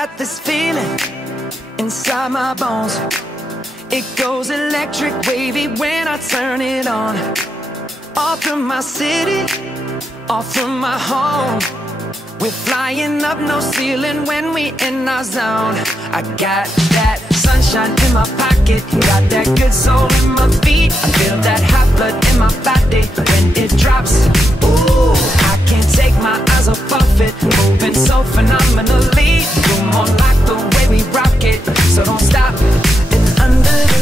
got this feeling inside my bones. It goes electric wavy when I turn it on. Off from my city, off from my home. We're flying up, no ceiling when we in our zone. I got that sunshine in my pocket, got that good soul in my feet. I feel that hot blood in my body when it drops. Ooh, I can't take my eyes off of it, moving so phenomenally. You're more like the way we rock it, so don't stop.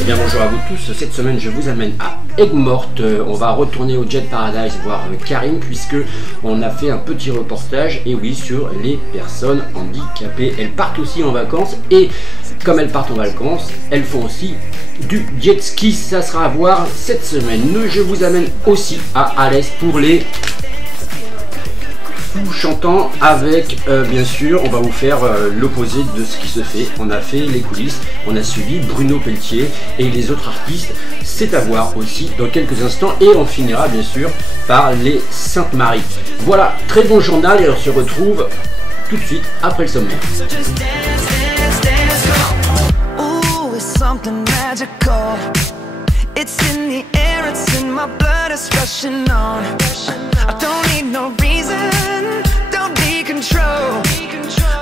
Eh bien bonjour à vous tous, cette semaine je vous amène à Aigues-Mortes. On va retourner au Jet Paradise voir Karim puisque on a fait un petit reportage, et oui, sur les personnes handicapées. Elles partent aussi en vacances, et comme elles partent en vacances, elles font aussi du jet ski. Ça sera à voir cette semaine. Je vous amène aussi à Alès pour les chantant avec, bien sûr, on va vous faire l'opposé de ce qui se fait. On a fait les coulisses, on a suivi Bruno Pelletier et les autres artistes. C'est à voir aussi dans quelques instants, et on finira bien sûr par les Sainte-Marie. Voilà, très bon journal, et on se retrouve tout de suite après le sommaire. I don't need no reason, don't be control.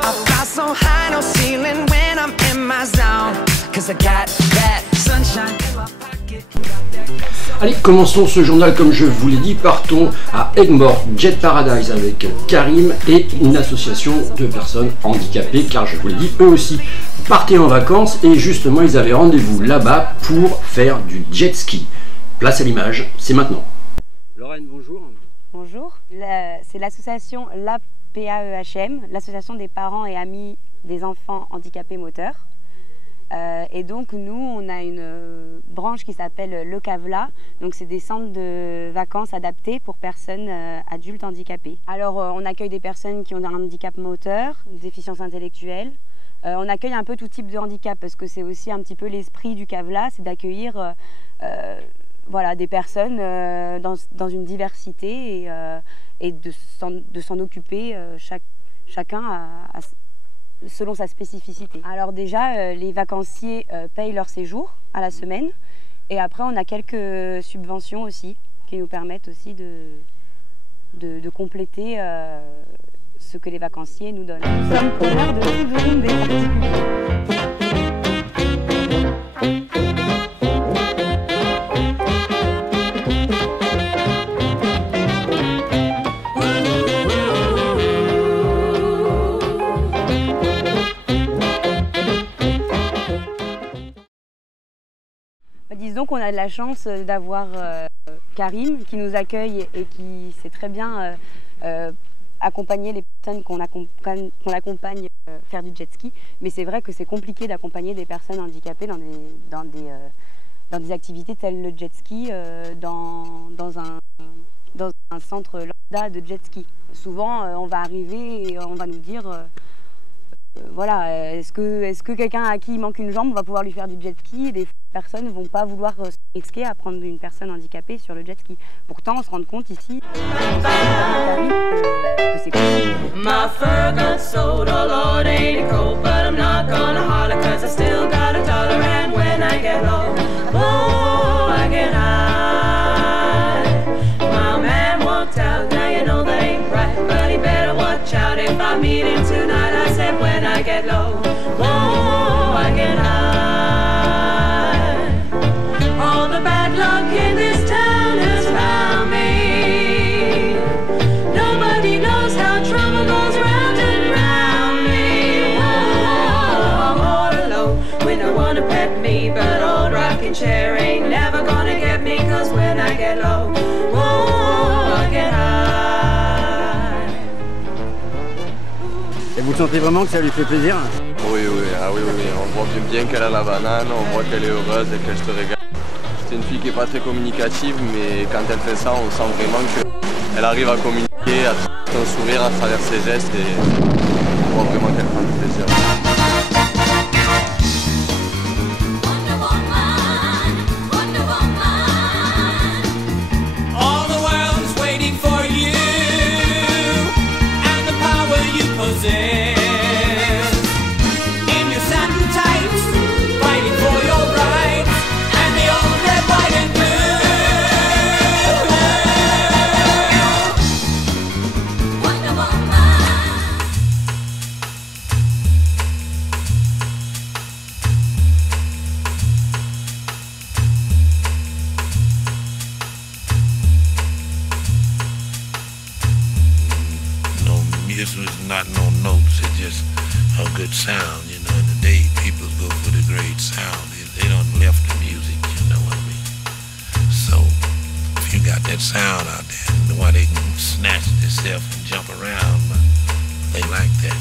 I fly so high, no ceiling when I'm in my zone. Cause I got that sunshine in my pocket. Allez, commençons ce journal comme je vous l'ai dit. Partons à Aigues-Mortes, Jet Paradise avec Karim et une association de personnes handicapées, car je vous l'ai dit, eux aussi partaient en vacances, et justement ils avaient rendez-vous là-bas pour faire du jet ski. Place à l'image, c'est maintenant. Lorraine, bonjour. Bonjour, c'est l'association l'APAEHM, l'association des parents et amis des enfants handicapés moteurs. Et donc nous, on a une branche qui s'appelle le CAVLA, donc c'est des centres de vacances adaptés pour personnes adultes handicapées. Alors on accueille des personnes qui ont un handicap moteur, une déficience intellectuelle. On accueille un peu tout type de handicap, parce que c'est aussi un petit peu l'esprit du CAVLA, c'est d'accueillir voilà, des personnes dans une diversité, et de s'en occuper chacun selon sa spécificité. Alors déjà, les vacanciers payent leur séjour à la semaine, et après on a quelques subventions aussi qui nous permettent aussi de compléter ce que les vacanciers nous donnent. Nous sommes preneurs de tout des particuliers. Disons qu'on a de la chance d'avoir Karim qui nous accueille et qui sait très bien accompagner les personnes qu'on accompagne faire du jet ski. Mais c'est vrai que c'est compliqué d'accompagner des personnes handicapées dans des activités telles le jet ski dans un centre lambda de jet ski. Souvent on va arriver et on va nous dire voilà, est-ce que quelqu'un à qui il manque une jambe, on va pouvoir lui faire du jet ski, et des personnes ne vont pas vouloir se risquer à prendre une personne handicapée sur le jet ski. Pourtant, on se rend compte ici que c'est possible. My fur got sold, oh Lord, ain't it cold, but I'm not gonna holler, cause I still got $1, and when I get low, oh, I get high. My man walked out, now you know that ain't right, but he better watch out if I meet him tonight. I said when I get low, oh, I get high. All the bad luck in this town has found me. Nobody knows how trouble goes round and round me. Oh, I'm all alone when I wanna pet me, but old rocking chair ain't never gonna get me, cause when I get low, oh, I get high. Et vous sentez vraiment que ça lui fait plaisir? Oui, on voit bien qu'elle a la banane, on voit qu'elle est heureuse et qu'elle se régale. C'est une fille qui n'est pas très communicative, mais quand elle fait ça, on sent vraiment qu'elle arrive à communiquer, à faire un sourire à travers ses gestes, et on voit vraiment qu'elle prend du plaisir. is not no notes, it's just a good sound. You know, in the day, people go for the great sound. They don't left the music, you know what I mean? So, if you got that sound out there, the one they can snatch themselves and jump around, but they like that.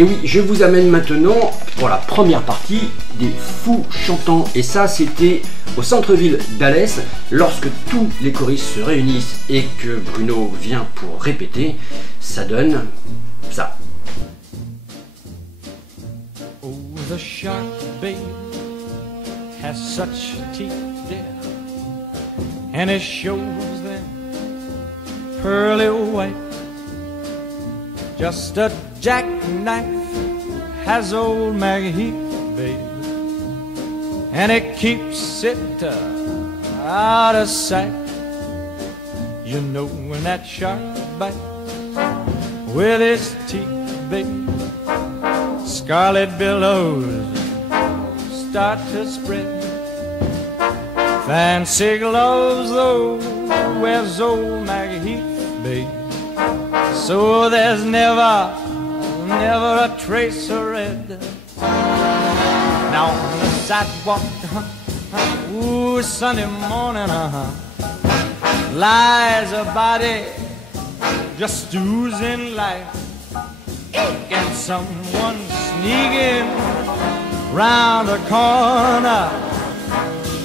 Et oui, je vous amène maintenant pour la première partie des Fous Chantants. Et ça, c'était au centre-ville d'Alès, lorsque tous les choristes se réunissent et que Bruno vient pour répéter, ça donne ça. Oh, the shark babe has such teeth, dear, and it shows them pearly white. Just a jackknife has old Maggie Heath, babe, and it keeps it out of sight. You know when that shark bites with its teeth, babe, scarlet billows start to spread. Fancy gloves, though, wears old Maggie Heath, babe, so there's never a trace of red. Now on the sidewalk, ooh, Sunday morning, lies a body just oozing life. And someone sneaking round a corner.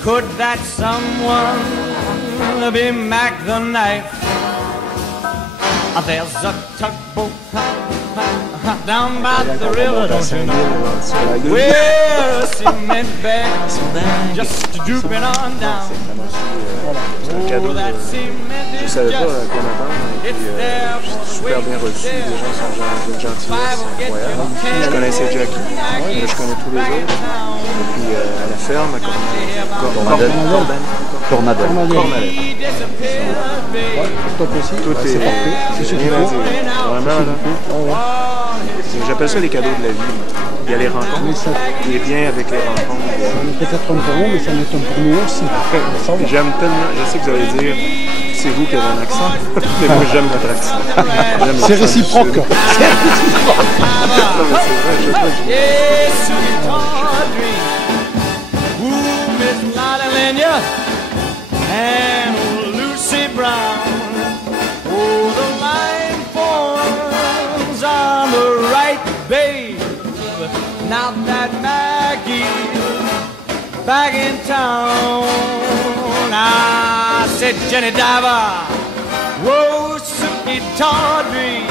Could that someone be Mac the Knife? There's a tugboat down by the river, don't you know, where a cement bag just drooping on down. Oh, that cement is just, it's there for Super bien reçu, les gens sont d'une gentillesse incroyable. Je connaissais Jackie, mais je connais tous les autres. Et puis à la ferme, Cornadel. Tout est parfait. C'est bien à dire. Vraiment là. J'appelle ça les cadeaux de la vie. Il y a les rencontres, il est bien avec les rencontres. Ça m'est peut-être un pour vous, mais ça m'est un pour nous aussi. J'aime tellement, je sais que vous allez dire, c'est vous qui avez un accent, mais moi j'aime votre accent. C'est réciproque. C'est réciproque. Non mais c'est vrai, je sais pas. Now that Maggie's back in town, I said, Jenny Diver, whoa, Suki Tawdry,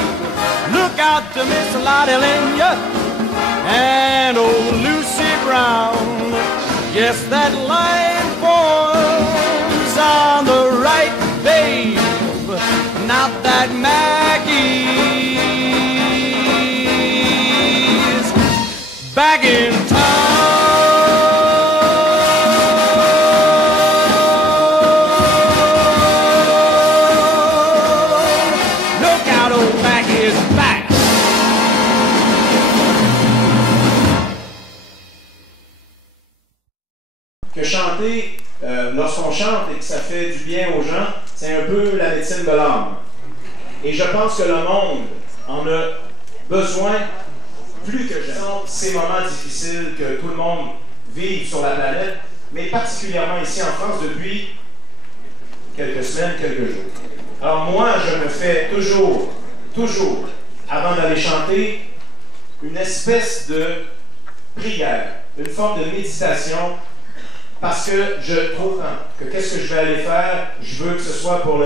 look out to Miss Lottie Lenya and old Lucy Brown. Yes, that line forms on the right, babe. Not that Maggie's back in town. Look out, old Maggie is back. Que chanter, lorsqu'on chante et que ça fait du bien aux gens, c'est un peu la médecine de l'âme. Et je pense que le monde en a besoin plus que jamais. Ces moments difficiles que tout le monde vit sur la planète, mais particulièrement ici en France depuis quelques semaines, quelques jours. Alors moi, je me fais toujours, avant d'aller chanter, une espèce de prière, une forme de méditation, parce que je trouve que qu'est-ce que je vais aller faire, je veux que ce soit pour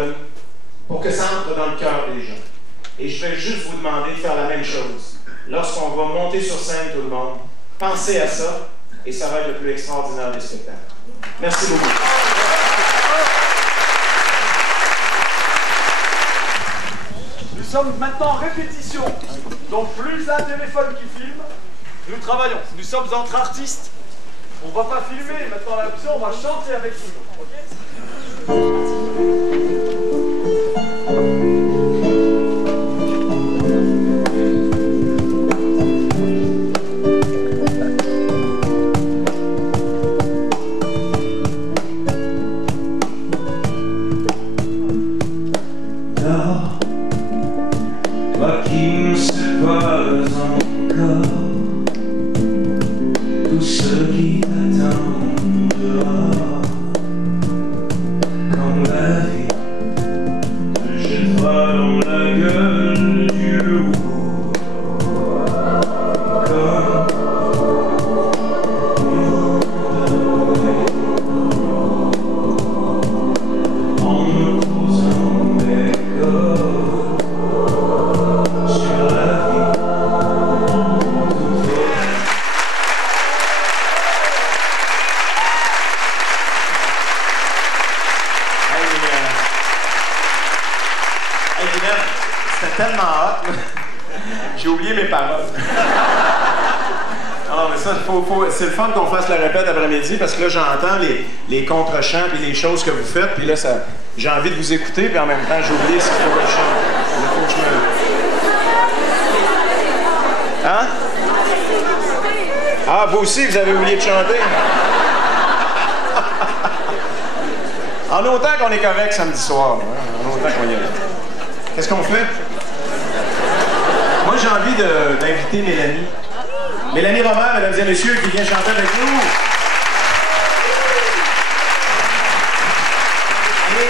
que ça entre dans le cœur des gens. Et je vais juste vous demander de faire la même chose. Lorsqu'on va monter sur scène, tout le monde, pensez à ça, et ça va être le plus extraordinaire des spectacles. Merci beaucoup. Nous sommes maintenant en répétition, donc plus un téléphone qui filme, nous travaillons. Nous sommes entre artistes. On va pas filmer maintenant la vision, on va chanter avec vous. Okay? Dors, toi qui ne sais pas encore tout ce qui t'attend dehors, comme la vie te jettera dans la gueule du loup, en me posant des cordes sur la vie. C'était tellement hot. J'ai oublié mes paroles. Alors, mais ça, c'est le fun qu'on fasse la répète après-midi parce que là, j'entends les contre-chants et les choses que vous faites. Puis là, j'ai envie de vous écouter, puis en même temps, j'ai oublié ce qu'il faut que je chante. Il faut que je me... Hein? Ah, vous aussi, vous avez oublié de chanter? En autant qu'on est correct samedi soir. Hein? En autant qu'on y est. Qu'est-ce qu'on fait? Moi, j'ai envie d'inviter Mélanie. Mélanie Romain, mesdames et messieurs, qui vient chanter avec nous. Et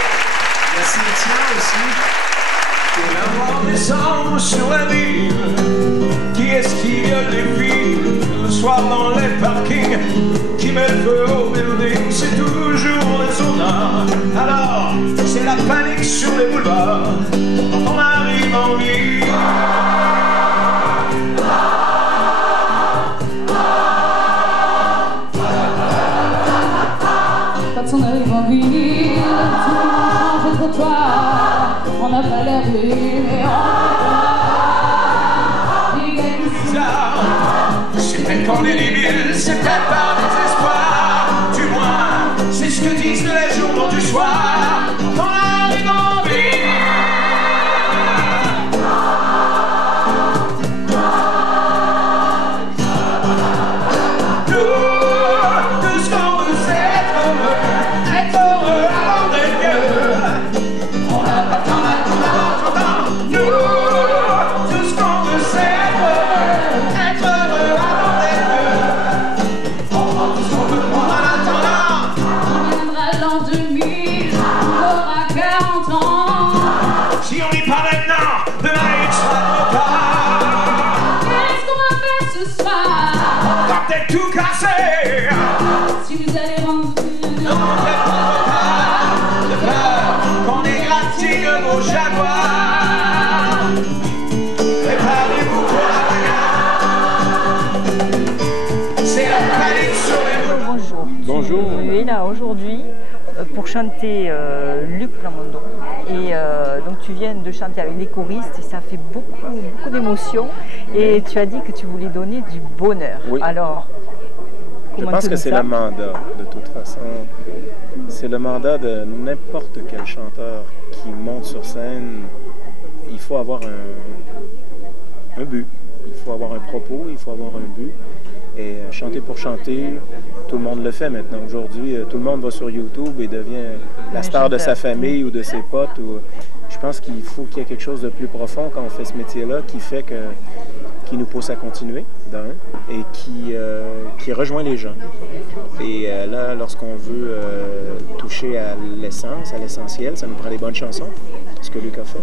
il y a Cynthia aussi. Et la voix descend sur la ville. Qui est-ce qui viole les filles le soir dans les parkings? Qui met le feu au building? C'est toujours les honneurs. Alors, c'est la panique sur les boulevards. Quand on arrive en ville. Quand on arrive en ville, tout le monde change de trottoir. On n'a pas l'air bleu, mais on c'est peut-être qu'on est débile, c'est peut-être par désespoir. Du moins, c'est ce que disent les journaux du soir. Quand on arrive en ville. Tout ce qu'on veut, c'est être heureux avant d'être mieux. On n'a pas tant d'attendre. Nous, tout ce qu'on veut, c'est être heureux avant d'être mieux. On prend tout ce qu'on veut, on en attendant. on viendra l'an 2000, on aura 40 ans. Si on n'y pas maintenant, demain il sera trop tard. Qu'est-ce qu'on va faire ce soir? On va peut-être tout casser. Si vous allez rendre Non, peut-être pas trop tard. De peur qu'on égratigne nos jaguars. Préparez-vous pour la bagarre. C'est la panique sur les boulevards. Bonjour. pour chanter Luc Plamondon. Et donc tu viens de chanter avec les choristes et ça fait beaucoup d'émotions. Et tu as dit que tu voulais donner du bonheur. Oui. Alors, je pense que c'est le mandat, de toute façon. C'est le mandat de n'importe quel chanteur qui monte sur scène. Il faut avoir un but, il faut avoir un propos, il faut avoir un but. Et chanter pour chanter, tout le monde le fait maintenant. Aujourd'hui, tout le monde va sur YouTube et devient la star de sa famille ou de ses potes. Je pense qu'il faut qu'il y ait quelque chose de plus profond quand on fait ce métier-là qui nous pousse à continuer, et qui rejoint les gens. Et là, lorsqu'on veut toucher à l'essence, à l'essentiel, ça nous prend des bonnes chansons, ce que Luc a fait.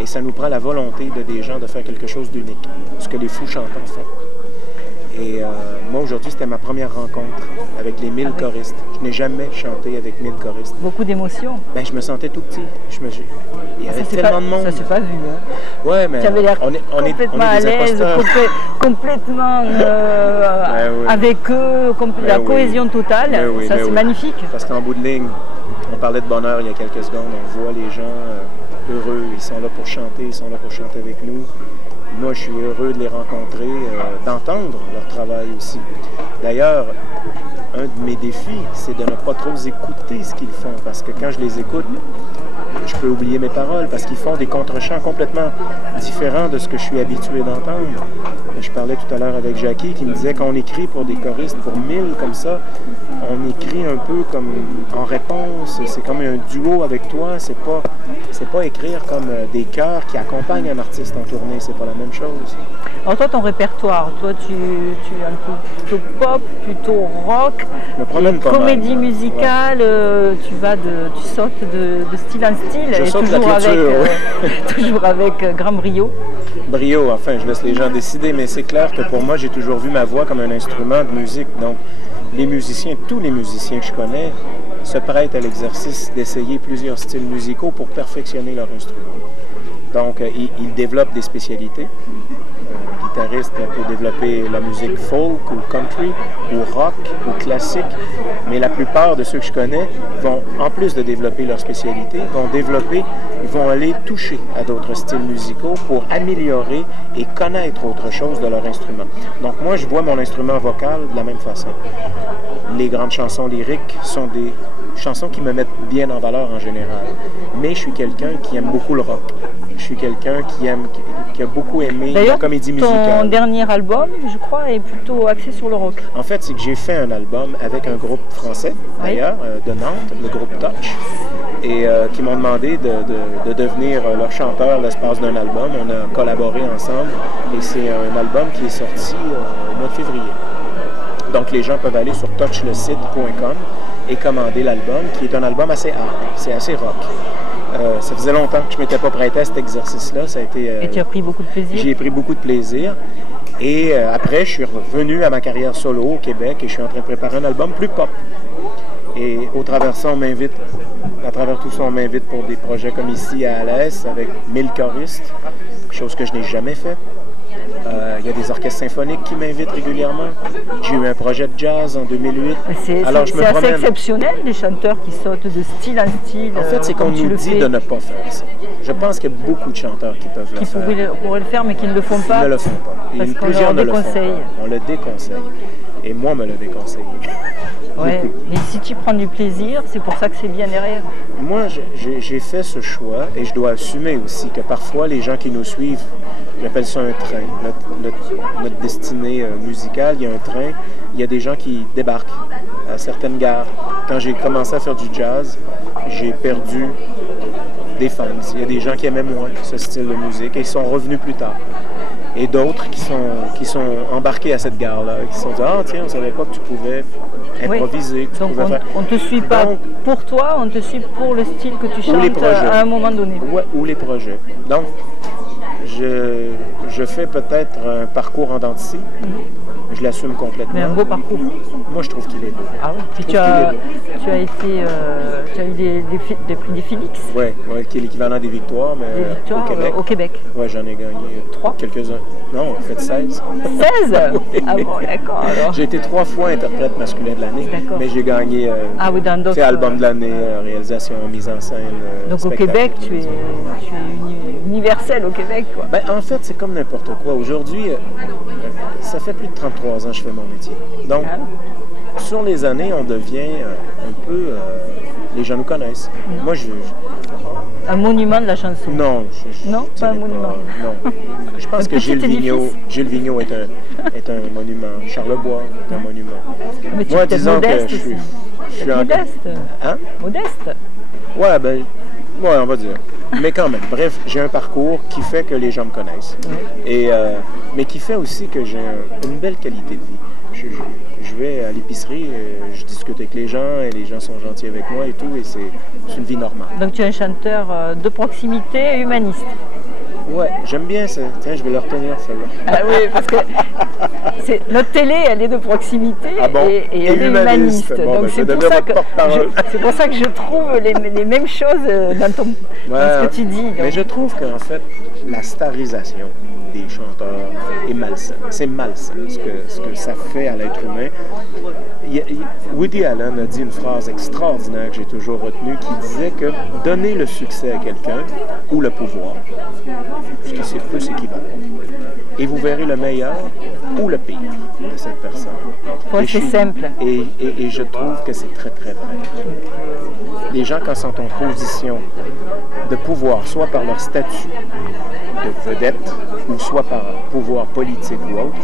Et ça nous prend la volonté des gens de faire quelque chose d'unique, ce que les fous chantants font. Et moi, aujourd'hui, c'était ma première rencontre avec les 1000 choristes. Je n'ai jamais chanté avec 1000 choristes. Beaucoup d'émotions. Ben, je me sentais tout petit. Il y avait tellement de monde. Ça s'est pas vu, hein? Ouais, mais tu avais l'air complètement à l'aise, complètement avec eux, la cohésion totale. Ça, c'est magnifique. Parce qu'en bout de ligne, on parlait de bonheur il y a quelques secondes. On voit les gens heureux. Ils sont là pour chanter. Ils sont là pour chanter avec nous. Moi, je suis heureux de les rencontrer, d'entendre leur travail aussi. D'ailleurs, un de mes défis, c'est de ne pas trop écouter ce qu'ils font, parce que quand je les écoute, je peux oublier mes paroles, parce qu'ils font des contre-chants complètement différents de ce que je suis habitué d'entendre. Je parlais tout à l'heure avec Jackie, qui me disait qu'on écrit pour des choristes, pour 1000 comme ça, on écrit un peu comme en réponse, c'est comme un duo avec toi, c'est pas écrire comme des chœurs qui accompagnent un artiste en tournée, c'est pas la même chose. Alors toi, ton répertoire, toi tu es un peu plutôt pop, plutôt rock, comédie musicale, tu sautes de style en style, et toujours avec grand brio. Brio, enfin, je laisse les gens décider, mais c'est clair que pour moi, j'ai toujours vu ma voix comme un instrument de musique, donc les musiciens, tous les musiciens que je connais, se prêtent à l'exercice d'essayer plusieurs styles musicaux pour perfectionner leur instrument. Donc, ils développent des spécialités. Un guitariste peut développer la musique folk ou country ou rock ou classique, mais la plupart de ceux que je connais vont, en plus de développer leur spécialité, ils vont aller toucher à d'autres styles musicaux pour améliorer et connaître autre chose de leur instrument. Donc moi, je vois mon instrument vocal de la même façon. Les grandes chansons lyriques sont des chansons qui me mettent bien en valeur en général, mais je suis quelqu'un qui aime beaucoup le rock. Je suis quelqu'un qui a beaucoup aimé la comédie musicale. Ton dernier album, je crois, est plutôt axé sur le rock. En fait, c'est que j'ai fait un album avec un groupe français, d'ailleurs, de Nantes, le groupe Touch, et qui m'ont demandé de devenir leur chanteur l'espace d'un album. On a collaboré ensemble, et c'est un album qui est sorti au mois de février. Donc, les gens peuvent aller sur touchlesite.com et commander l'album, qui est un album assez hard, c'est assez rock. Ça faisait longtemps que je ne m'étais pas prêté à cet exercice-là. Et tu as pris beaucoup de plaisir? J'ai pris beaucoup de plaisir. Et après, je suis revenu à ma carrière solo au Québec et je suis en train de préparer un album plus pop. Et au travers de ça, à travers tout ça, on m'invite pour des projets comme ici à Alès avec 1000 choristes, chose que je n'ai jamais fait. Il y a des orchestres symphoniques qui m'invitent régulièrement. J'ai eu un projet de jazz en 2008. C'est assez exceptionnel, des chanteurs qui sautent de style en style. En fait, c'est qu'on nous dit de ne pas faire ça. Je pense qu'il y a beaucoup de chanteurs qui peuvent le faire. Qui pourraient le faire, mais qui ne le font pas. Ils ne le font pas. Parce qu'on leur déconseille. On le déconseille. Et moi, me le déconseille. Oui, mais si tu prends du plaisir, c'est pour ça que c'est bien derrière. Moi, j'ai fait ce choix et je dois assumer aussi que parfois, les gens qui nous suivent, j'appelle ça un train. Notre destinée musicale, il y a un train, il y a des gens qui débarquent à certaines gares. Quand j'ai commencé à faire du jazz, j'ai perdu des fans. Il y a des gens qui aimaient moins ce style de musique et ils sont revenus plus tard. Et d'autres qui sont embarqués à cette gare-là, qui se sont dit « Ah tiens, on ne savait pas que tu pouvais improviser, que tu pouvais faire... » On ne te suit pas pour toi, on te suit pour le style que tu chantes à un moment donné. Ouais, ou les projets. Donc, je fais peut-être un parcours en dents de scie, Je l'assume complètement. Mais un beau parcours. Moi, je trouve qu'il est beau. Ah oui. Puis tu as eu des prix des Félix. Oui, ouais, qui est l'équivalent des victoires, mais des victoires, au Québec. Oui, j'en ai gagné 3. Quelques-uns. Non, en fait 16. 16 Ah bon, d'accord. Alors. J'ai été 3 fois interprète masculin de l'année, mais j'ai gagné dans d'autres, album de l'année, réalisation, mise en scène. Donc au Québec, tu es universel au Québec, quoi. Ben, en fait, c'est comme n'importe quoi. Aujourd'hui, ça fait plus de 33 ans que je fais mon métier. Donc, sur les années, on devient un peu... les gens nous connaissent. Moi, un monument de la chanson. Non. Non, pas un monument. Non. Je pense que Gilles Vigneault est un monument. Charlebois est un monument. Mais tu Moi, es disons modeste que je suis modeste. Hein? Modeste. Ouais, ben... Ouais, on va dire. Mais quand même, bref, j'ai un parcours qui fait que les gens me connaissent. Mais qui fait aussi que j'ai une belle qualité de vie. Je vais à l'épicerie, je discute avec les gens et les gens sont gentils avec moi et tout, et c'est une vie normale. Donc tu es un chanteur de proximité et humaniste. Ouais, j'aime bien ça. Tiens, je vais le retenir, celle-là. Ah oui, parce que notre télé, elle est de proximité et elle est humaniste. Bon, donc c'est pour ça que je trouve les mêmes choses dans ce que tu dis. Donc. Mais je trouve qu'en fait, la starisation des chanteurs est malsaine. C'est malsain ce que ça fait à l'être humain. Woody Allen a dit une phrase extraordinaire que j'ai toujours retenue qui disait que donner le succès à quelqu'un ou le pouvoir, ce qui c'est plus équivalent, et vous verrez le meilleur ou le pire de cette personne. C'est simple. Et je trouve que c'est très, très vrai. Les gens, quand sont en position de pouvoir, soit par leur statut de vedette, ou soit par pouvoir politique ou autre,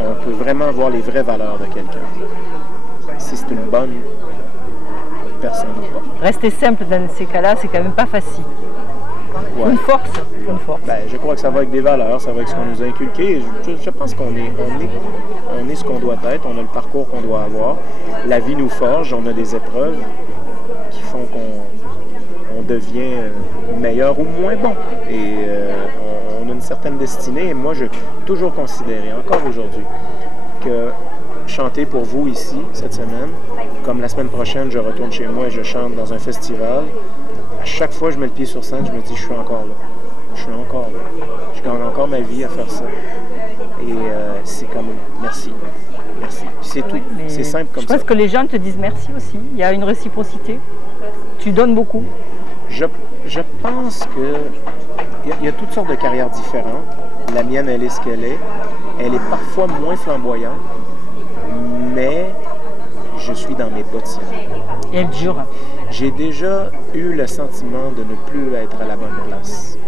on peut vraiment voir les vraies valeurs de quelqu'un. Si c'est une bonne personne ou pas. Rester simple dans ces cas-là, c'est quand même pas facile. Ouais. Une force. Ben, je crois que ça va avec des valeurs, ça va avec ce qu'on nous a inculqué. Je pense qu'on est ce qu'on doit être, on a le parcours qu'on doit avoir. La vie nous forge, on a des épreuves qui font qu'on devient meilleur ou moins bon. Et on a une certaine destinée. Et moi, j'ai toujours considéré, encore aujourd'hui, que chanter pour vous ici, cette semaine, comme la semaine prochaine, je retourne chez moi et je chante dans un festival. À chaque fois que je mets le pied sur scène, je me dis, je suis encore là. Je suis encore là. Je gagne encore ma vie à faire ça. Et c'est comme, merci. Merci. C'est tout. C'est simple comme ça. Je pense que les gens te disent merci aussi. Il y a une réciprocité. Tu donnes beaucoup. Je pense qu'il y a toutes sortes de carrières différentes. La mienne, elle est ce qu'elle est. Elle est parfois moins flamboyante, mais je suis dans mes bottes. Et elle dure. J'ai déjà eu le sentiment de ne plus être à la bonne place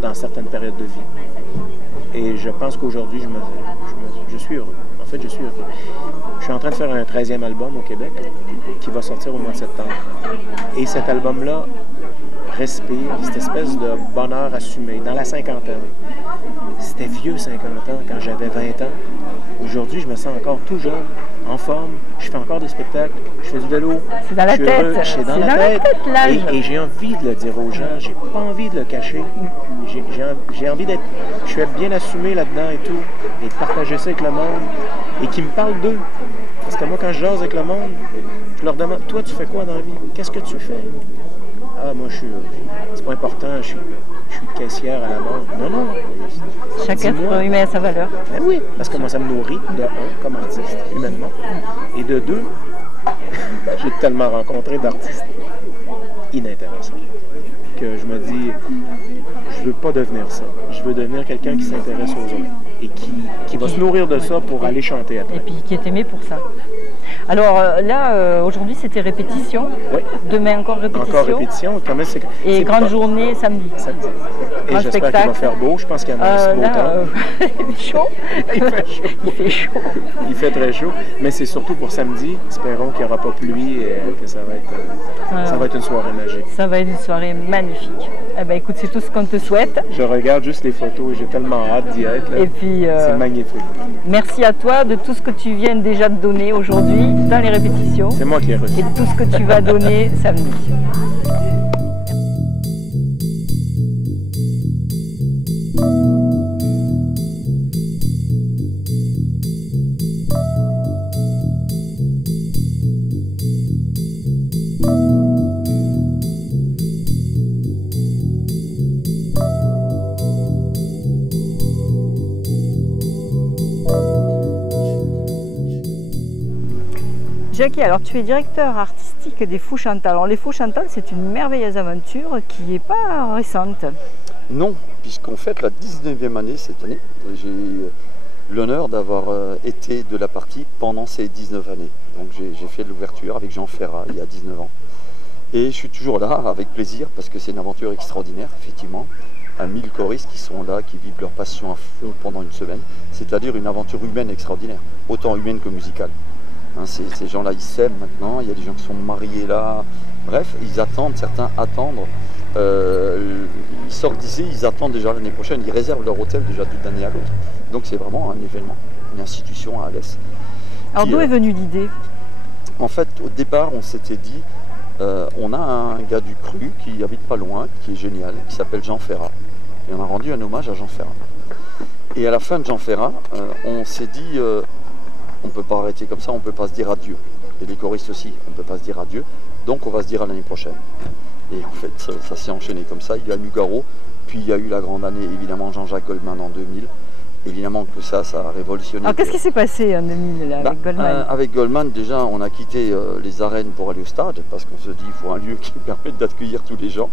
dans certaines périodes de vie. Et je pense qu'aujourd'hui, je suis heureux. En fait, je suis heureux. Je suis en train de faire un 13e album au Québec qui va sortir au mois de septembre. Et cet album-là respire cette espèce de bonheur assumé dans la cinquantaine. C'était vieux 50 ans quand j'avais 20 ans. Aujourd'hui, je me sens encore tout jeune, en forme, je fais encore des spectacles, je fais du vélo. C'est dans la tête. C'est dans la tête, l'âge. Et j'ai envie de le dire aux gens, j'ai pas envie de le cacher. J'ai envie d'être... Je suis bien assumé là-dedans et tout, et de partager ça avec le monde, et qu'ils me parlent d'eux. Parce que moi, quand je jase avec le monde, je leur demande, toi, tu fais quoi dans la vie? Qu'est-ce que tu fais? Ah, moi, c'est pas important, je suis caissière à la banque. Non. Chaque être humain a sa valeur. Ben oui, parce que moi, ça me nourrit, de un, comme artiste, humainement. Et de deux, j'ai tellement rencontré d'artistes inintéressants que je me dis, je veux pas devenir ça. Je veux devenir quelqu'un qui s'intéresse aux autres et qui va se nourrir de ça pour aller chanter après. Et puis qui est aimé pour ça. Alors là, aujourd'hui, c'était répétition. Oui. Demain, encore répétition. Encore répétition. Quand même, et grande journée samedi. Samedi. Et j'espère qu'il va faire beau. Je pense qu'il y en a beau temps. Il fait chaud. Il fait chaud. Il fait très chaud. Mais c'est surtout pour samedi. Espérons qu'il n'y aura pas pluie et que ça va être une soirée magique. Ça va être une soirée magnifique. Eh ben, écoute, c'est tout ce qu'on te souhaite. Je regarde juste les photos et j'ai tellement hâte d'y être. Là. Et puis, c'est magnifique. Merci à toi de tout ce que tu viens déjà de donner aujourd'hui dans les répétitions. C'est moi qui ai reçu. Et tout ce que tu vas donner samedi. Jackie, alors tu es directeur artistique des Fous Chantals. Alors les Fous Chantals, c'est une merveilleuse aventure qui n'est pas récente. Non, puisqu'on fête la 19e année cette année. J'ai l'honneur d'avoir été de la partie pendant ces 19 années. Donc j'ai fait l'ouverture avec Jean Ferrat il y a 19 ans. Et je suis toujours là avec plaisir parce que c'est une aventure extraordinaire, effectivement. 1000 choristes qui sont là, qui vivent leur passion à fond pendant une semaine. C'est-à-dire une aventure humaine extraordinaire, autant humaine que musicale. Hein, ces gens-là, ils s'aiment maintenant, il y a des gens qui sont mariés là. Bref, ils attendent, certains attendent. Ils sortent d'ici, ils attendent déjà l'année prochaine, ils réservent leur hôtel déjà d'une année à l'autre. Donc c'est vraiment un événement, une institution à Alès. Alors d'où est venue l'idée? En fait, au départ, on s'était dit, on a un gars du Cru qui habite pas loin, qui est génial, qui s'appelle Jean Ferrat. Et on a rendu un hommage à Jean Ferrat. Et à la fin de Jean Ferrat, on s'est dit, on ne peut pas arrêter comme ça, on ne peut pas se dire adieu. Et les choristes aussi, on ne peut pas se dire adieu. Donc on va se dire à l'année prochaine. Et en fait, ça s'est enchaîné comme ça. Il y a eu Nougaro, puis il y a eu la grande année, évidemment, Jean-Jacques Goldman en 2000. Évidemment que ça a révolutionné. Alors qu'est-ce qui s'est passé en 2000 là, avec Goldman? Avec Goldman, déjà, on a quitté les arènes pour aller au stade, parce qu'on se dit qu'il faut un lieu qui permette d'accueillir tous les gens.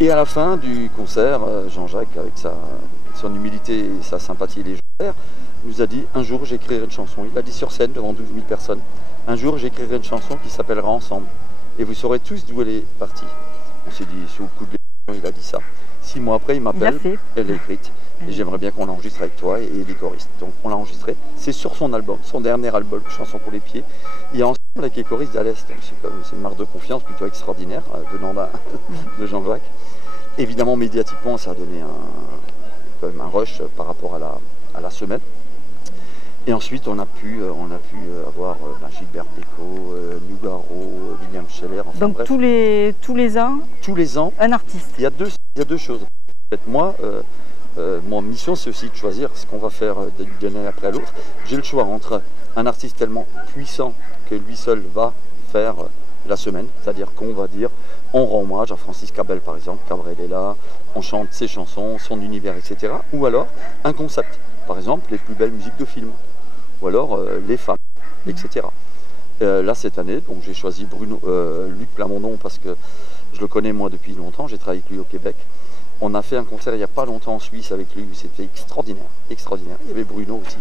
Et à la fin du concert, Jean-Jacques, avec son humilité et sa sympathie légendaire, nous a dit, un jour j'écrirai une chanson. Il l'a dit sur scène devant 12 000 personnes. Un jour j'écrirai une chanson qui s'appellera Ensemble. Et vous saurez tous d'où elle est partie. On s'est dit, sous le coup de l'émotion, il a dit ça. 6 mois après, il m'appelle, elle est écrite. Et j'aimerais bien qu'on l'enregistre avec toi et les choristes. Donc on l'a enregistré. C'est sur son album, son dernier album, Chanson pour les pieds. Il y a Ensemble avec les choristes d'Alès. C'est une marque de confiance plutôt extraordinaire venant de Jean-Jacques. Évidemment, médiatiquement, ça a donné quand même un rush par rapport à la semaine. Et ensuite, on a pu avoir Gilbert Bécaud, Nougaro, William Scheller. Enfin, donc bref. Tous les ans, un artiste. Il y a deux choses. En fait, moi, mon mission, c'est aussi de choisir ce qu'on va faire d'une année après l'autre. J'ai le choix entre un artiste tellement puissant que lui seul va faire la semaine, c'est-à-dire qu'on va dire, on rend hommage à Francis Cabrel par exemple, Cabrel est là, on chante ses chansons, son univers, etc. Ou alors un concept, par exemple les plus belles musiques de films, ou alors les femmes, etc. Là cette année, donc j'ai choisi Luc Plamondon parce que je le connais moi depuis longtemps, j'ai travaillé avec lui au Québec. On a fait un concert il n'y a pas longtemps en Suisse avec lui, c'était extraordinaire, extraordinaire. Il y avait Bruno aussi.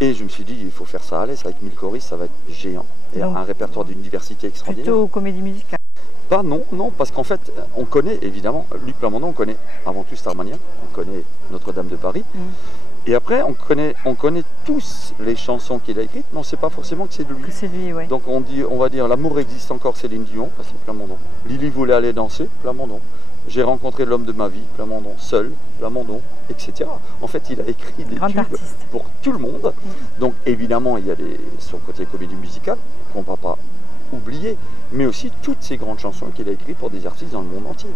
Et je me suis dit, il faut faire ça à l'aise, avec 1000 choristes, ça va être géant. Et donc, un répertoire d'une diversité extraordinaire. Plutôt comédie musicale? Pas non, parce qu'en fait, on connaît évidemment, Luc Plamondon, on connaît avant tout Starmania, on connaît Notre-Dame de Paris. Et après, on connaît tous les chansons qu'il a écrites, mais on ne sait pas forcément que c'est de lui. Que c'est lui, oui. Donc on va dire, l'amour existe encore, Céline Dion, c'est Plamondon. Lily voulait aller danser, Plamondon. J'ai rencontré l'homme de ma vie, Plamondon, seul, Plamondon, etc. En fait, il a écrit des tubes pour tout le monde. Donc évidemment, il y a son côté comédie musicale, qu'on ne va pas oublier, mais aussi toutes ces grandes chansons qu'il a écrites pour des artistes dans le monde entier.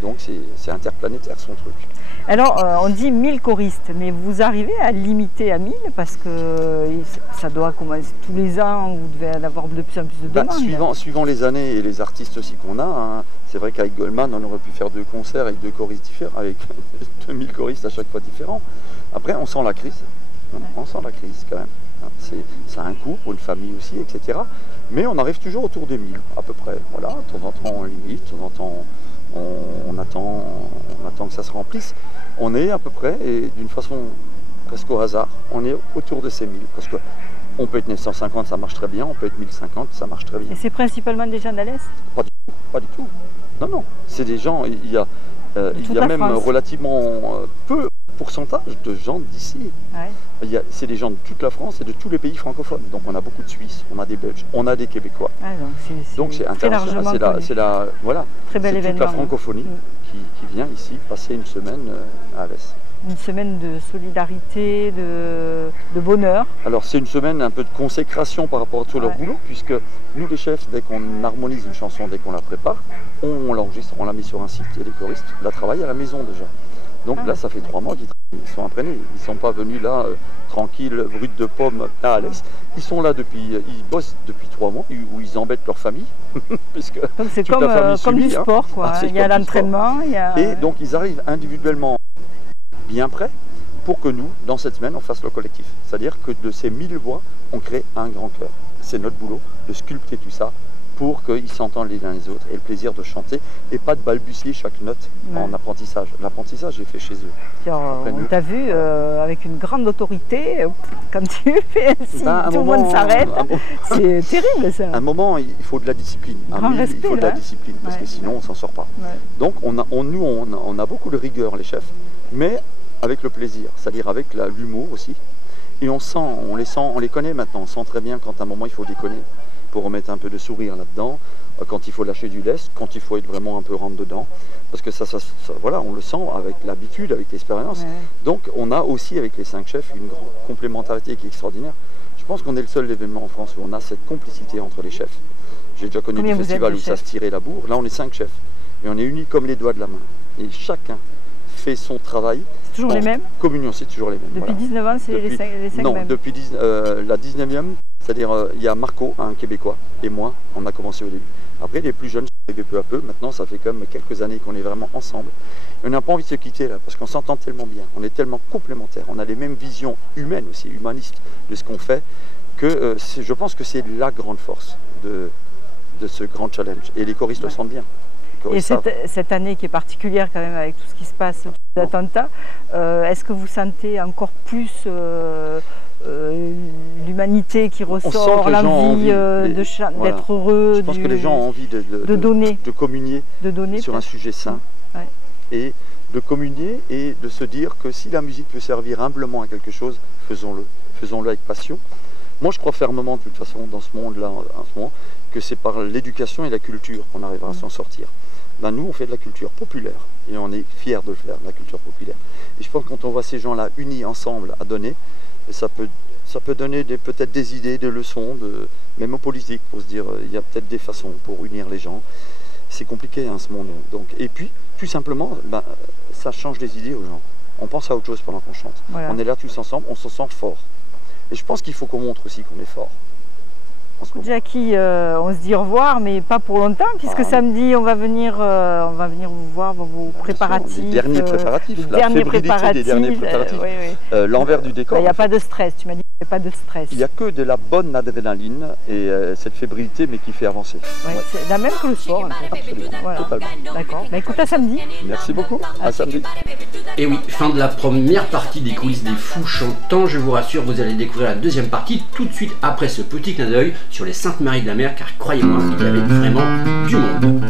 Donc c'est interplanétaire son truc. Alors on dit 1000 choristes, mais vous arrivez à limiter à 1000 parce que ça doit commencer tous les ans, vous devez en avoir de plus en plus de demandes. Suivant les années et les artistes aussi qu'on a, hein, c'est vrai qu'avec Goldman on aurait pu faire 2 concerts avec 2 choristes différents, avec 2000 choristes à chaque fois différents. Après on sent la crise, on sent la crise quand même. Ça a un coût pour une famille aussi, etc. Mais on arrive toujours autour des 1000 à peu près. Voilà, de temps en temps on limite, de temps en temps on attend que ça se remplisse. On est à peu près, et d'une façon presque au hasard, on est autour de ces 1000. Parce qu'on peut être 950, ça marche très bien, on peut être 1050, ça marche très bien. Et c'est principalement des gens d'Alès? Pas du tout. Non, c'est des gens, il y a même relativement peu pourcentage de gens d'ici. Ouais. C'est des gens de toute la France et de tous les pays francophones. Donc on a beaucoup de Suisses, on a des Belges, on a des Québécois. Donc c'est international, c'est toute la francophonie qui vient ici passer une semaine à Alès. Une semaine de solidarité, de bonheur. Alors c'est une semaine un peu de consécration par rapport à tout leur boulot, puisque nous les chefs, dès qu'on harmonise une chanson, dès qu'on la prépare, on l'enregistre, on la met sur un site et les choristes la travaillent à la maison déjà. Donc là, ça fait 3 mois qu'ils sont entraînés. Ils ne sont pas venus là, tranquilles, bruts de pommes, à Alès. Ils sont là ils bossent depuis 3 mois, où ils embêtent leur famille. C'est comme du sport, quoi. Il y a l'entraînement. Et donc, ils arrivent individuellement bien prêts pour que nous, dans cette semaine, on fasse le collectif. C'est-à-dire que de ces 1000 voix, on crée un grand chœur. c'est notre boulot de sculpter tout ça pour qu'ils s'entendent les uns les autres et le plaisir de chanter et pas de balbutier chaque note en apprentissage. L'apprentissage est fait chez eux. On t'a vu avec une grande autorité, quand tu fais ainsi, tout le monde s'arrête. C'est terrible ça. À un moment, il faut de la discipline. Respect, il faut de la discipline parce que sinon on s'en sort pas. Donc nous, on a beaucoup de rigueur les chefs, mais avec le plaisir, c'est-à-dire avec l'humour aussi. Et on les connaît maintenant, on sent très bien quand à un moment il faut déconner pour remettre un peu de sourire là-dedans, quand il faut lâcher du lest, quand il faut être vraiment un peu rentre dedans, parce que ça voilà, on le sent avec l'habitude, avec l'expérience. Donc on a aussi avec les 5 chefs une grande complémentarité qui est extraordinaire. Je pense qu'on est le seul événement en France où on a cette complicité entre les chefs. J'ai déjà connu des festivals où ça se tirait la bourre, là on est 5 chefs, et on est unis comme les doigts de la main, et chacun fait son travail. C'est toujours les mêmes? Communion, c'est toujours les mêmes. Depuis 19 ans, c'est les 5 mêmes? Non, depuis la 19e, c'est-à-dire il y a Marco, un Québécois, et moi, on a commencé au début. Après, les plus jeunes sont arrivés peu à peu. Maintenant, ça fait quand même quelques années qu'on est vraiment ensemble. Et on n'a pas envie de se quitter là, parce qu'on s'entend tellement bien. On est tellement complémentaires. On a les mêmes visions humaines aussi, humanistes de ce qu'on fait, que je pense que c'est la grande force de ce grand challenge. Et les choristes le sentent bien. Et cette année qui est particulière quand même avec tout ce qui se passe, les attentats, est-ce que vous sentez encore plus l'humanité qui ressort, l'envie d'être heureux? Je pense que les gens ont envie de donner, de communier sur un sujet sain, et de communier et de se dire que si la musique peut servir humblement à quelque chose, faisons-le. Faisons-le avec passion. Moi je crois fermement de toute façon dans ce monde-là, en ce moment, que c'est par l'éducation et la culture qu'on arrivera à s'en sortir. Ben, nous on fait de la culture populaire et on est fiers de le faire, de la culture populaire. Et je pense que quand on voit ces gens-là unis ensemble à donner, ça peut donner peut-être des idées, des leçons, même aux politiques, pour se dire il y a peut-être des façons pour unir les gens. C'est compliqué ce monde. Donc, et puis tout simplement, ça change les idées aux gens. On pense à autre chose pendant qu'on chante. Voilà. On est là tous ensemble, on se sent fort. Et je pense qu'il faut qu'on montre aussi qu'on est fort. Jackie, on se dit au revoir, mais pas pour longtemps, puisque samedi on va venir vous voir vos préparatifs. Les derniers préparatifs, la fébrilité des derniers préparatifs. L'envers du décor. Il n'y a pas de stress, tu m'as dit qu'il n'y a pas de stress. Il n'y a que de la bonne adrénaline et cette fébrilité, mais qui fait avancer. C'est la même que le sport. Absolument, totalement. D'accord. Écoute, à samedi. Merci beaucoup, à samedi. Et oui, fin de la première partie des coulisses des fous chantants. Je vous rassure, vous allez découvrir la deuxième partie tout de suite après ce petit clin d'œil sur les Saintes Maries de la Mer, car croyez-moi, il y avait vraiment du monde.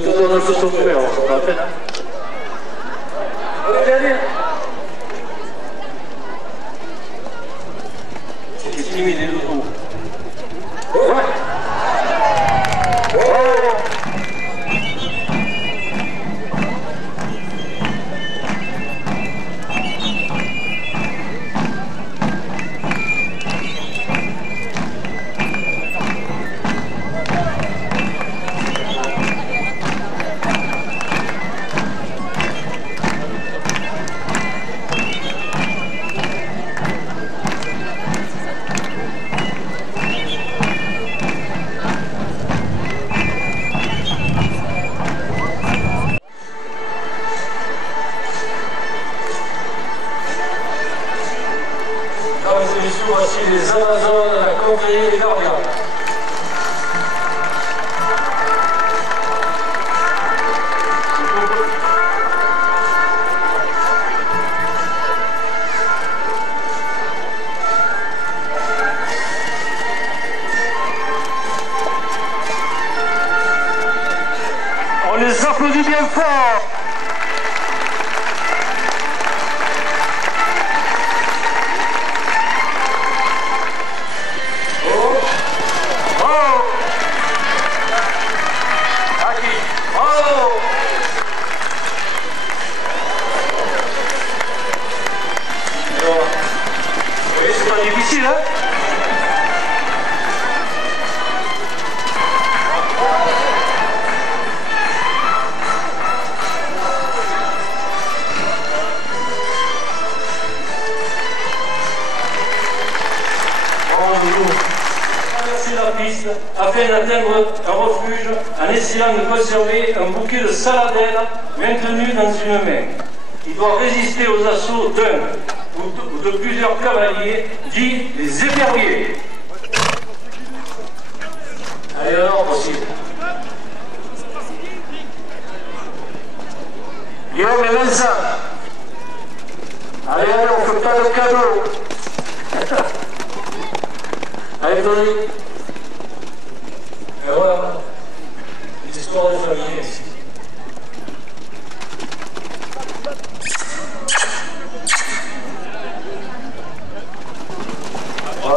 Je te donne un peu ton numéro, ça va la peine. Allez, allez. C'était timide et doudou. Ouais. Voici les Amazones à la compagnie des Gardiens. On les applaudit bien fort. C'est pas difficile, hein? Traverser la piste afin d'atteindre un refuge en essayant de conserver un bouquet de saladelles maintenu dans une main. Il doit résister aux assauts d'un ou de plusieurs cavaliers, dits les éperviers. Allez, alors, possible. Guillaume et Vincent. Allez, allez, on ne fait pas de cadeau. Allez, Tony. Et voilà. Les histoires de famille ici.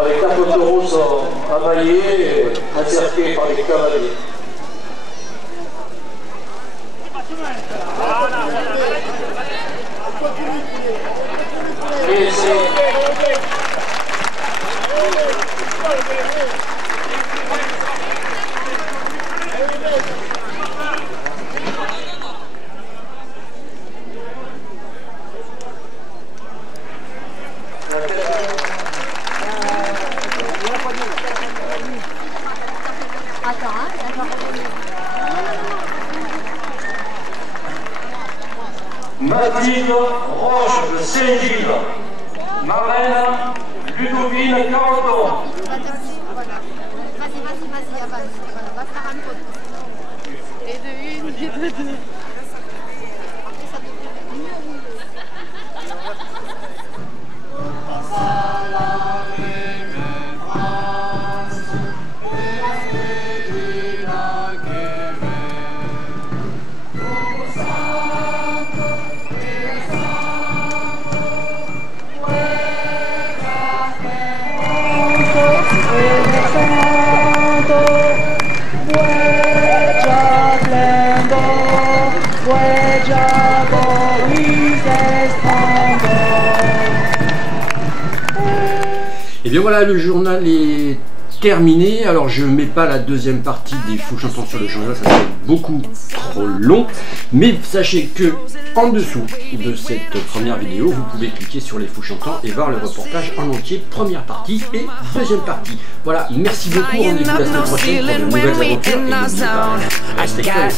Les quatre taureaux sont availlés et encerclés par les cavaliers. Et Mathilde Roche de Saint-Gilles, marraine Ludovine Caroton. Vas-y, avance. Voilà, va faire un peu. Et de une, et de deux. Après, ça devrait mieux rouler. Et bien voilà, le journal est terminé. Alors je mets pas la deuxième partie des fous chantants sur le journal, ça serait beaucoup trop long. Mais sachez que en dessous de cette première vidéo, vous pouvez cliquer sur les fous chantants et voir le reportage en entier, première partie et deuxième partie. Voilà, merci beaucoup, rendez-vous la semaine prochaine pour de nouvelles aventures et n'oubliez pas, restez clés.